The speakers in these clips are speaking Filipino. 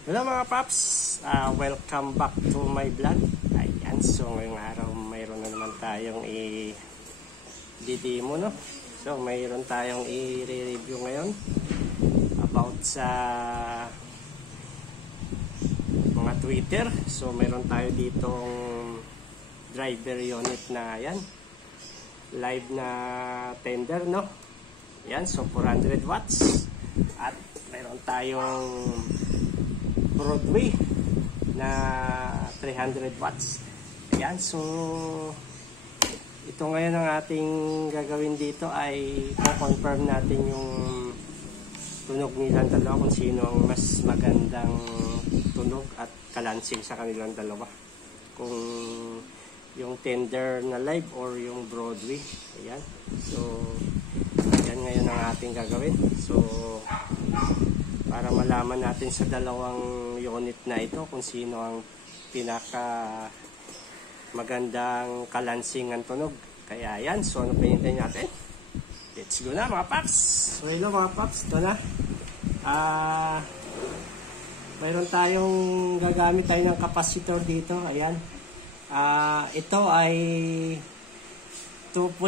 Hello mga paps, welcome back to my vlog. Ayan, so ngayong araw mayroon na naman tayong i-demo, no? So mayroon tayong i-review ngayon about sa mga Twitter. So mayroon tayo ditong driver unit na yan, live na tender, no? Yan, so 400 watts. At mayroon tayong Broadway na 300 watts. Ayan, so ito ngayon ang ating gagawin dito ay confirm natin yung tunog nilang dalawa, kung sino ang mas magandang tunog at kalansing sa kanilang dalawa, kung yung tender na live or yung Broadway. Ayan, so yan ngayon ang ating gagawin. So para malaman natin sa dalawang unit na ito kung sino ang pinaka magandang kalansingan tunog. Kaya yan, so ano pinintay natin? Let's go na mga paps. So hello mga paps, ito na. Mayroon tayong gagamit tayo ng capacitor dito. Ayan, ito ay 2.2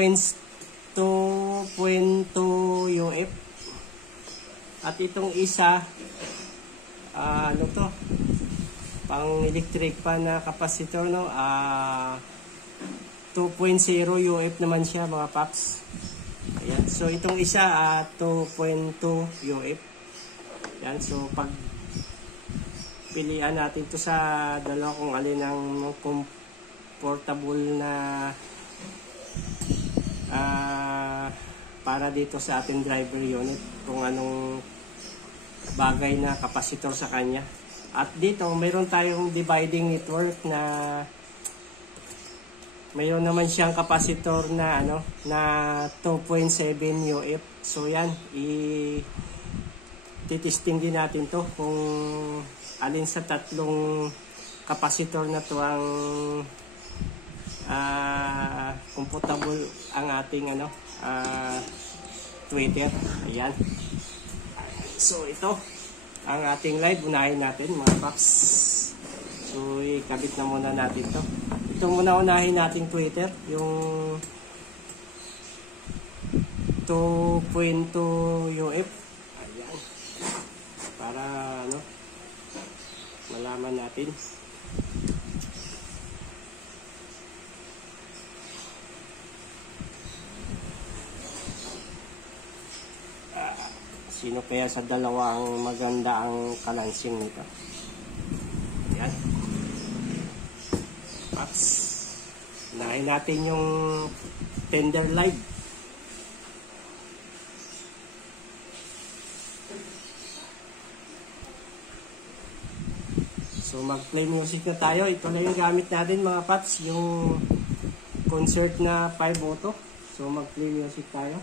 UF. At itong isa, ano to, pang electric pa na capacitor, no? 2.0 UF naman siya mga paps. Ayan, so itong isa 2.2 UF. Ayan, so pag pilian natin to sa dalawa kung alin ang comfortable na para dito sa ating driver unit, kung anong bagay na kapasitor sa kanya. At dito mayroon tayong dividing network na mayroon naman siyang kapasitor na na 2.7 UF. So yan, i-testing din natin to kung alin sa tatlong kapasitor na to ang comfortable ang ating Twitter. Ayan, so ito ang ating live. Unahin natin mga paps, so ikabit na muna natin to. Ito muna unahin natin Twitter, yung 2.2 UF. Ayan, para malaman natin. Sino kaya sa dalawang maganda ang kalansing nito? Yan. Paps, unahin natin yung tender live. So mag-play music na tayo. Ito na yung gamit natin mga paps, yung concert na 5 auto. So mag-play music tayo.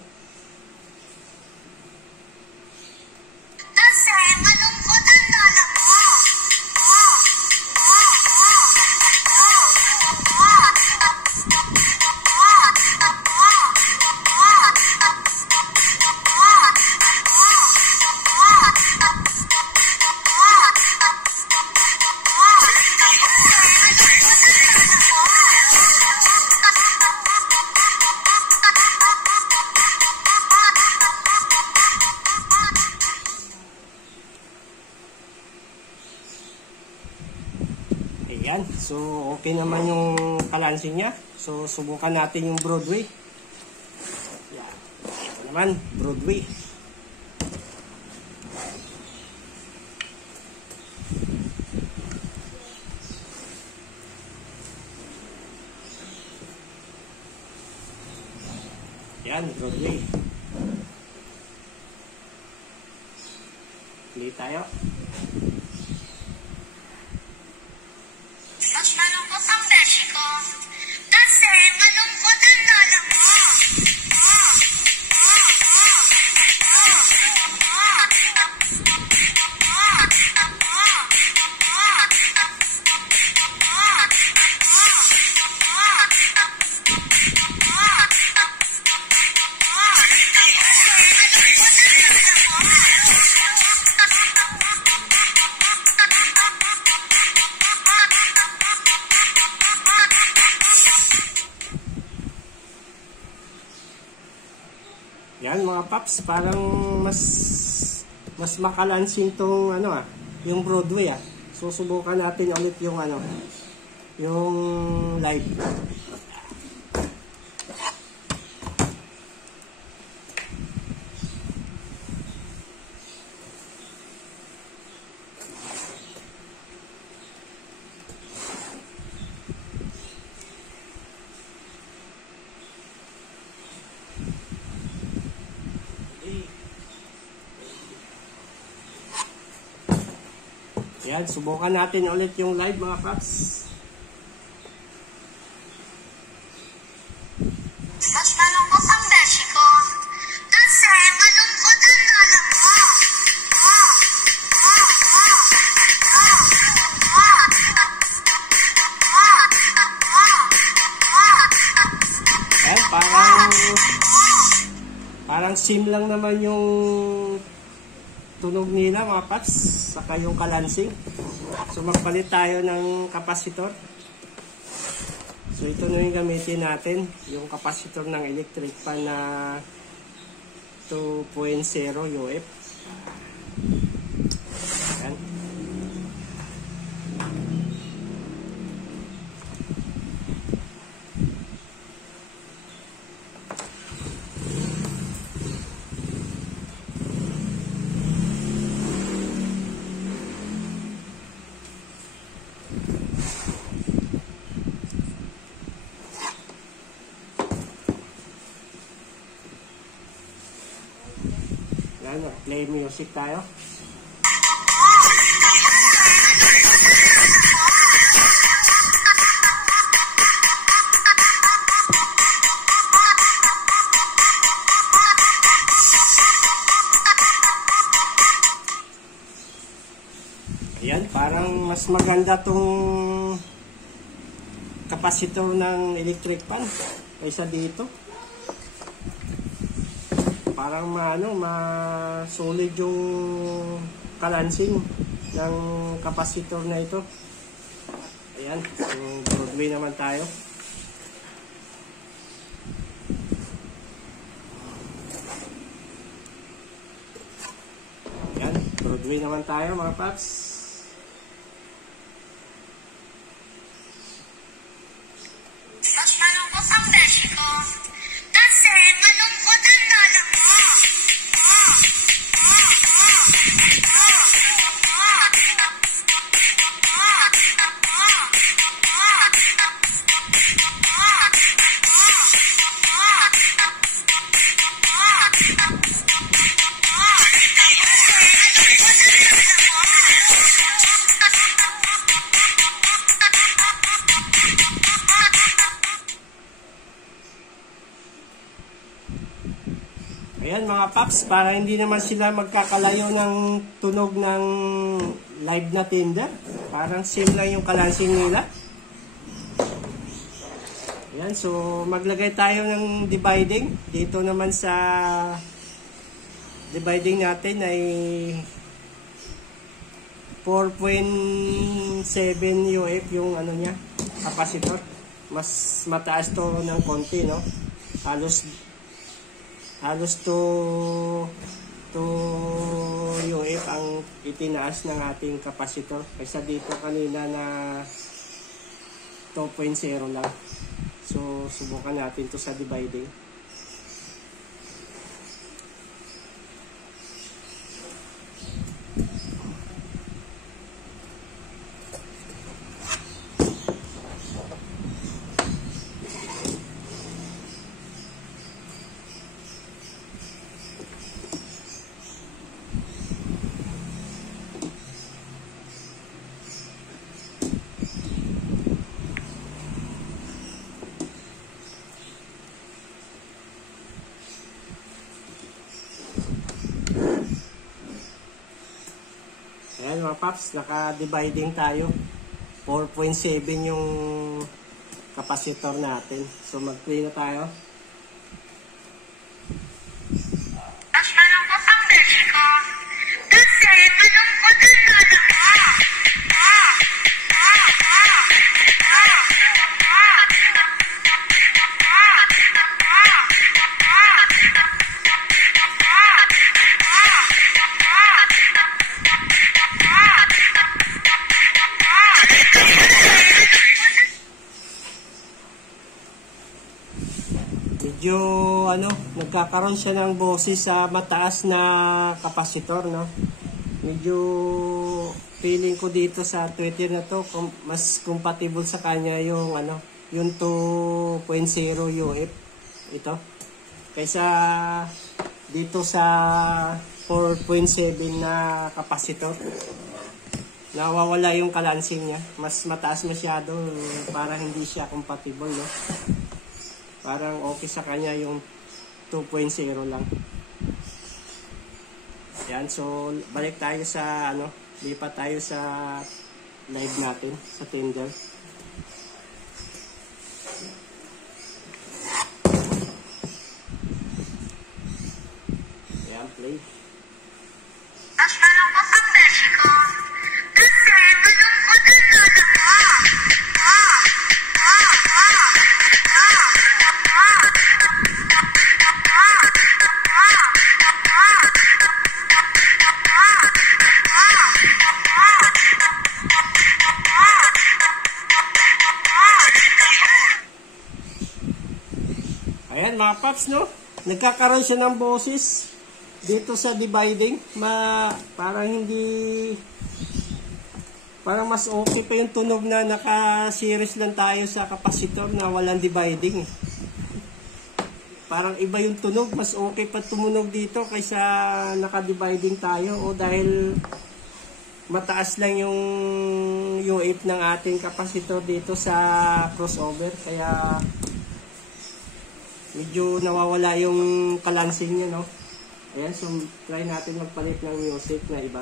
Ayan, so okay naman yung kalansing niya. So subukan natin yung Broadway. Ayan, ito naman Broadway. Ayan, Broadway. Play tayo. Mas malungkot ang beshi ko kasi malungkot ang lola mo. paps, parang mas makalansing tong yung Broadway So subukan natin ulit yung yung live. Yan, subukan natin ulit yung live mga paps. Mas malungkot ang beshi ko. Kasi malungkot ang lola mo. Yan, parang sim lang naman yung tunog nila mga paps, saka yung kalansing. So magpalit tayo ng kapasitor. So ito na yung gamitin natin, yung kapasitor ng electric fan na 2.0 UF. Yan. Play music tayo. Ayan, parang mas maganda tong kapasitor ng electric fan kaysa dito. Parang solid yung kalansing ng kapasitor na ito. Ayan, so Broadway naman tayo. Ayan, Broadway naman tayo mga paps. Mas malungkot ang beshi ko. Kasi malungkot ang lola mo. Ayan mga paps, para hindi naman sila magkakalayo ng tunog ng live na tender. Parang same lang yung kalansing nila. Ayan, so maglagay tayo ng dividing. Dito naman sa dividing natin ay 4.7 UF yung niya, capacitor. Mas mataas to ng konti, no? Halos to UF ang itinaas ng ating kapasitor kaysa dito kanina na 2.0 lang. So subukan natin to sa dividing. Ayan mga paps, naka-dividing tayo. 4.7 yung kapasitor natin. So mag-play na tayo. Mas malungkot ang beshi ko. Kasi malungkot ang lola mo. ano, nagkakaroon siya ng boses sa mataas na kapasitor, no? Medyo feeling ko dito sa Twitter na to, mas compatible sa kanya yung ano, yung 2.0 UF ito kaysa dito sa 4.7 na kapasitor. Nawawala yung kalansing niya, mas mataas masyado, para hindi siya compatible, no? Parang okay sa kanya yung 2.0 lang. Yan, so balik tayo sa ano, lipat tayo sa live natin sa Tinder. Yan, play. Mas malungkot ang beshi ko. Kasi malungkot ang lola mo. Ayan mga paps, no? Nagkakaroon siya ng boses dito sa dividing. Parang hindi... Parang mas okay pa yung tunog na naka-series lang tayo sa kapasitor na walang dividing. Parang iba yung tunog. Mas okay pa tumunog dito kaysa naka-dividing tayo. O dahil mataas lang yung UF ng ating kapasitor dito sa crossover. Kaya... medyo nawawala yung kalansing niya, no? Ayan, so try natin magpalit ng music na iba.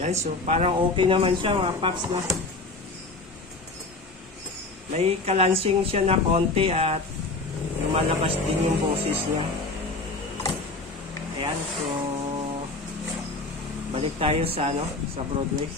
Yan, so parang okay naman siya mga paps, no? May kalansing siya na konti at lumalabas din yung boses niya. Ayan, so balik tayo sa ano, sa Broadway.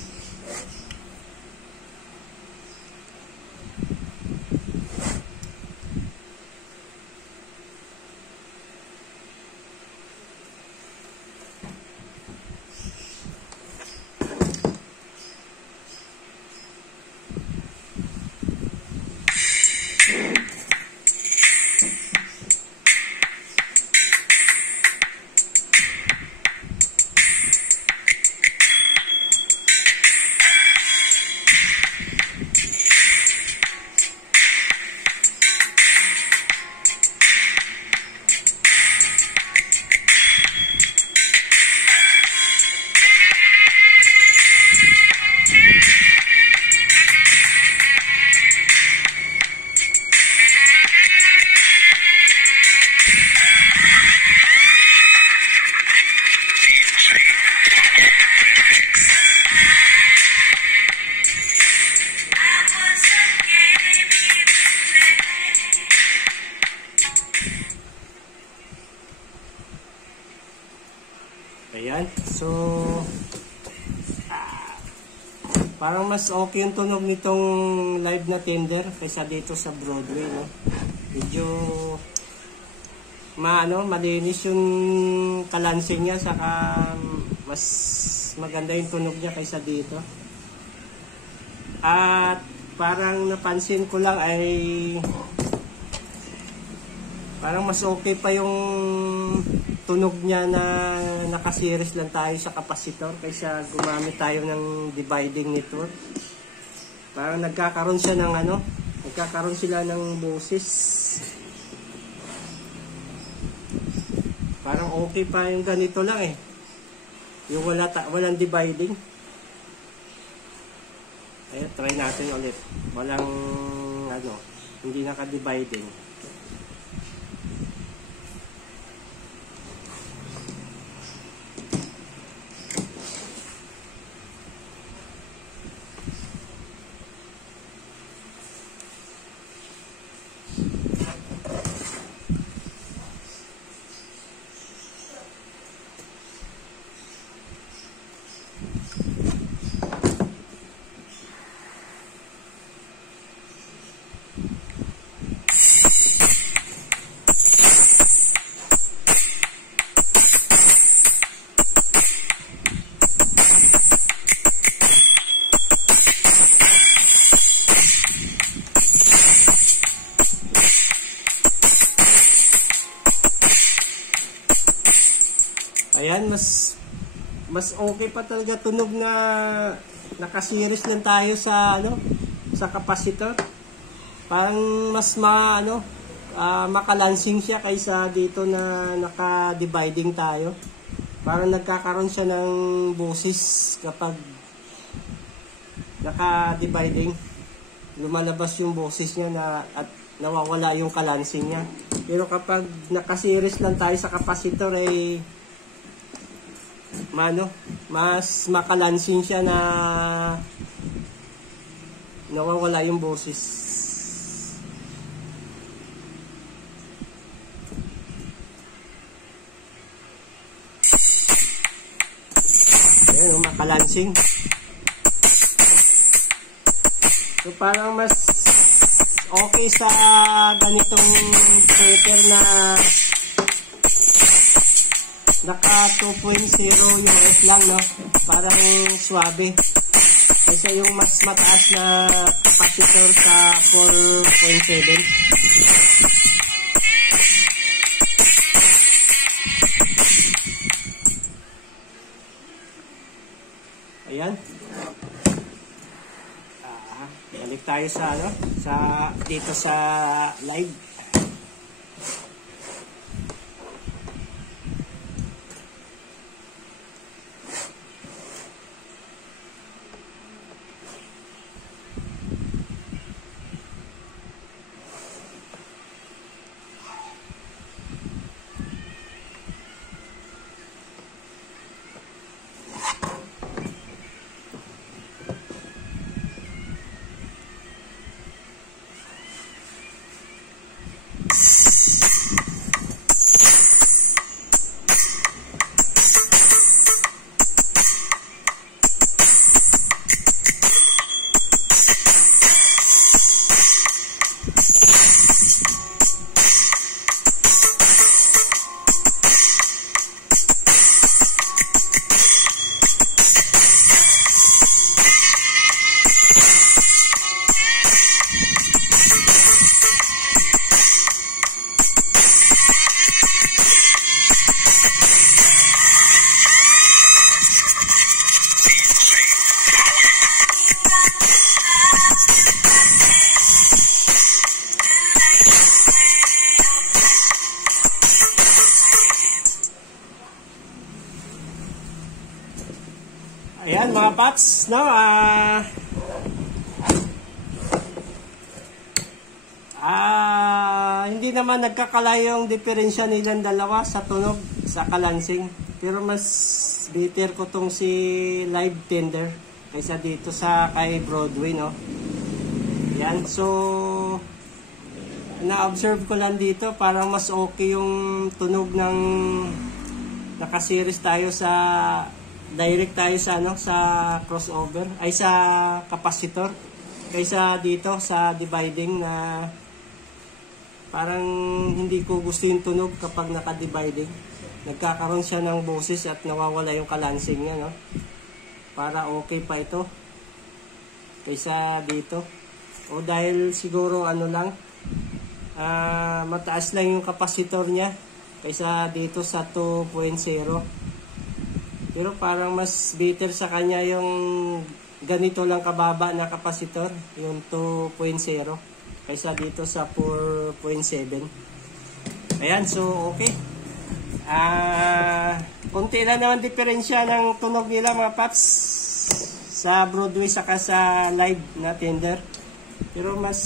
Ayan, so parang mas okay yung tunog nitong live na Tinder kaysa dito sa Broadway, no? Medyo malinis yung kalansing niya, saka mas maganda yung tunog niya kaysa dito. At parang napansin ko lang ay parang mas okay pa yung tunog niya na naka-series lang tayo sa kapasitor kaysa gumamit tayo ng dividing network. Parang nagkakaroon siya ng nagkakaroon sila ng boses. Parang okay pa yung ganito lang eh. Yung walang dividing. Ayan, try natin ulit. Walang hindi naka-dividing. Ayan, mas okay pa talaga tunog na naka-series lang tayo sa sa capacitor. Parang mas makalansing siya kaysa dito na naka-dividing tayo. Parang nagkakaroon siya ng boses kapag naka-dividing. Lumalabas yung boses niya at nawawala yung kalansing niya. Pero kapag naka-series lang tayo sa capacitor ay mas makalansing siya na nawawala yung boses. Ayan, makalansing. So parang mas okay sa ganitong sweater na naka 2.0 US lang, no? Parang swabe. Kaysa yung mas mataas na capacitor sa 4.7. Ayan. Balik tayo sa dito sa live. Ayan mga paps, no? Hindi naman nagkakalayo yung diferensya nilang dalawa sa tunog, sa kalansing. Pero mas better ko tong si Live Tender kaysa dito sa kay Broadway, no? Yan, so na-observe ko lang dito, parang mas okay yung tunog ng naka-series tayo sa direct tayo sa crossover ay sa capacitor kaysa dito sa dividing na parang hindi ko gusto yung tunog kapag naka-dividing. Nagkakaroon siya ng boses at nawawala yung kalansing niya, no? Para okay pa ito kaysa dito. O dahil siguro mataas lang yung capacitor niya kaysa dito sa 2.0. Pero parang mas better sa kanya yung ganito lang kababa na capacitor, yung 2.0, kaysa dito sa 4.7. Ayan, so okay. Kunti lang naman diferensya ng tunog nila mga paps sa Broadway saka sa Live na Tender. Pero mas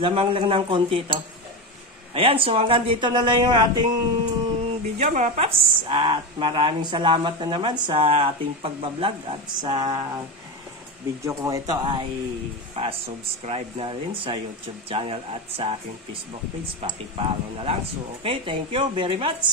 lamang lang ng konti ito. Ayan, so hanggang dito na lang yung ating video mga paps. At maraming salamat na naman sa ating pagbablog. At sa video ko ito ay pa-subscribe na rin sa YouTube channel at sa aking Facebook page. Paki-follow na lang. So okay, thank you very much.